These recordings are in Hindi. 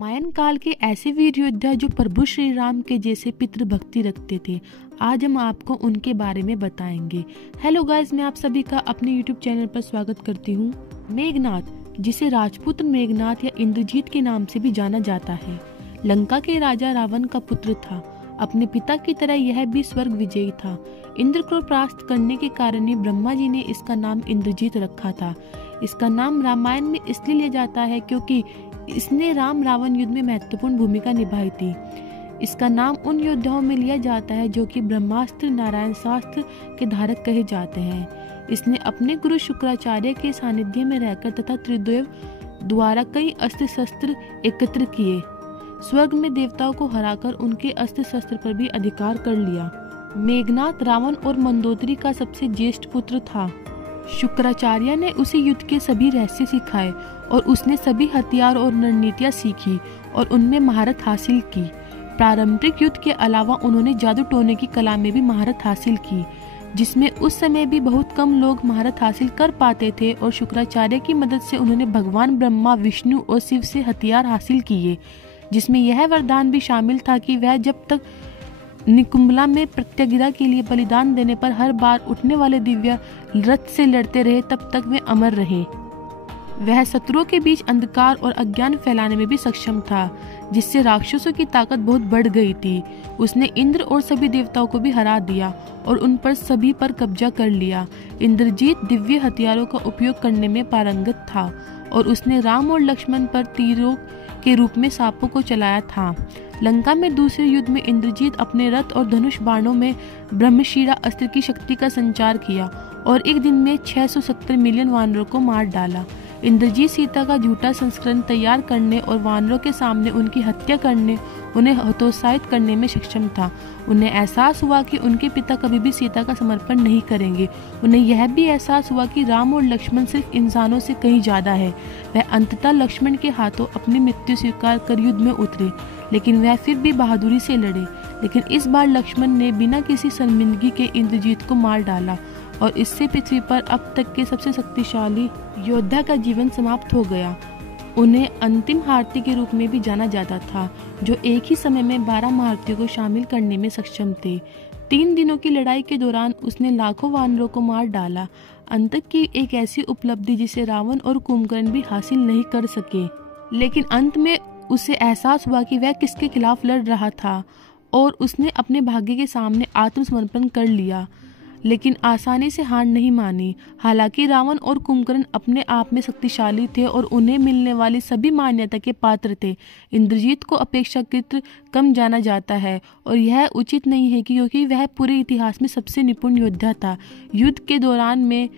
रामायण काल के ऐसे वीर योद्धा जो प्रभु श्री राम के जैसे पितृभक्ति रखते थे, आज हम आपको उनके बारे में बताएंगे। हेलो गाइस, मैं आप सभी का अपने यूट्यूब चैनल पर स्वागत करती हूँ। मेघनाद, जिसे राजपुत्र मेघनाद या इंद्रजीत के नाम से भी जाना जाता है, लंका के राजा रावण का पुत्र था। अपने पिता की तरह यह भी स्वर्ग विजयी था। इंद्र को परास्त करने के कारण ही ब्रह्मा जी ने इसका नाम इंद्रजीत रखा था। इसका नाम रामायण में इसलिए लिया जाता है क्योंकि इसने राम रावण युद्ध में महत्वपूर्ण भूमिका निभाई थी। इसका नाम उन योद्धाओं में लिया जाता है जो कि ब्रह्मास्त्र नारायण शास्त्र के धारक कहे जाते हैं। इसने अपने गुरु शुक्राचार्य के सानिध्य में रहकर तथा त्रिदेव द्वारा कई अस्त्र शस्त्र एकत्र किए, स्वर्ग में देवताओं को हराकर उनके अस्त्र शस्त्र पर भी अधिकार कर लिया। मेघनाद रावण और मंदोदरी का सबसे ज्येष्ठ पुत्र था। शुक्राचार्य ने उसे युद्ध के सभी रहस्य सिखाए और उसने सभी हथियार और रणनीतियां सीखी और उनमें महारत हासिल की। पारंपरिक युद्ध के अलावा उन्होंने जादू टोने की कला में भी महारत हासिल की, जिसमें उस समय भी बहुत कम लोग महारत हासिल कर पाते थे। और शुक्राचार्य की मदद से उन्होंने भगवान ब्रह्मा, विष्णु और शिव से हथियार हासिल किए, जिसमें यह वरदान भी शामिल था कि वह जब तक निकुंभला में प्रत्यगिरा के लिए बलिदान देने पर हर बार उठने वाले दिव्य रथ से लड़ते रहे, तब तक वे अमर रहे। वह शत्रुओं के बीच अंधकार और अज्ञान फैलाने में भी सक्षम था, जिससे राक्षसों की ताकत बहुत बढ़ गई थी। उसने इंद्र और सभी देवताओं को भी हरा दिया और उन पर सभी पर कब्जा कर लिया। इंद्रजीत दिव्य हथियारों का उपयोग करने में पारंगत था और उसने राम और लक्ष्मण पर तीरों के रूप में सांपों को चलाया था। लंका में दूसरे युद्ध में इंद्रजीत अपने रथ और धनुष बाणों में ब्रह्मशिरा अस्त्र की शक्ति का संचार किया और एक दिन में 670 मिलियन वानरों को मार डाला। इंद्रजीत सीता का झूठा संस्करण तैयार करने और वानरों के सामने उनकी हत्या करने, उन्हें हतोत्साहित करने में सक्षम था। उन्हें एहसास हुआ कि उनके पिता कभी भी सीता का समर्पण नहीं करेंगे। उन्हें यह भी एहसास हुआ कि राम और लक्ष्मण सिर्फ इंसानों से कहीं ज्यादा है। वह अंततः लक्ष्मण के हाथों अपनी मृत्यु स्वीकार कर युद्ध में उतरे, लेकिन वह फिर भी बहादुरी से लड़े। लेकिन इस बार लक्ष्मण ने बिना किसी शर्मिंदगी के इंद्रजीत को मार डाला और इससे पृथ्वी पर अब तक के सबसे शक्तिशाली योद्धा का जीवन समाप्त हो गया। उन्हें अंतिम हारती के रूप में भी जाना जाता था, जो एक ही समय में 12 महारथियों को शामिल करने में सक्षम थे। 3 दिनों की लड़ाई के दौरान उसने लाखों वानरों को मार डाला। अंत की एक ऐसी उपलब्धि जिसे रावण और कुंभकर्ण भी हासिल नहीं कर सके। लेकिन अंत में उसे एहसास हुआ कि वह किसके खिलाफ लड़ रहा था और उसने अपने भाग्य के सामने आत्मसमर्पण कर लिया, लेकिन आसानी से हार नहीं मानी। हालांकि रावण और कुंभकर्ण अपने आप में शक्तिशाली थे और उन्हें मिलने वाली सभी मान्यता के पात्र थे, इंद्रजीत को अपेक्षाकृत कम जाना जाता है और यह उचित नहीं है क्योंकि वह पूरे इतिहास में सबसे निपुण योद्धा था। युद्ध के दौरान में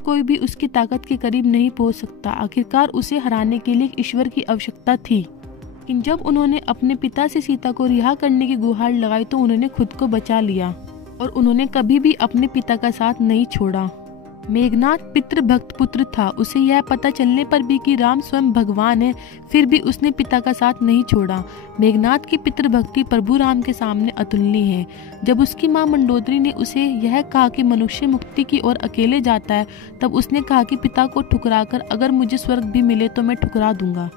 कोई भी उसकी ताकत के करीब नहीं पहुंच सकता। आखिरकार उसे हराने के लिए ईश्वर की आवश्यकता थी। लेकिन जब उन्होंने अपने पिता से सीता को रिहा करने की गुहार लगाई तो उन्होंने खुद को बचा लिया और उन्होंने कभी भी अपने पिता का साथ नहीं छोड़ा। मेघनाद पितृभक्त पुत्र था। उसे यह पता चलने पर भी कि राम स्वयं भगवान है, फिर भी उसने पिता का साथ नहीं छोड़ा। मेघनाद की पितृभक्ति प्रभु राम के सामने अतुलनीय है। जब उसकी मां मंदोदरी ने उसे यह कहा कि मनुष्य मुक्ति की ओर अकेले जाता है, तब उसने कहा कि पिता को ठुकराकर अगर मुझे स्वर्ग भी मिले तो मैं ठुकरा दूंगा।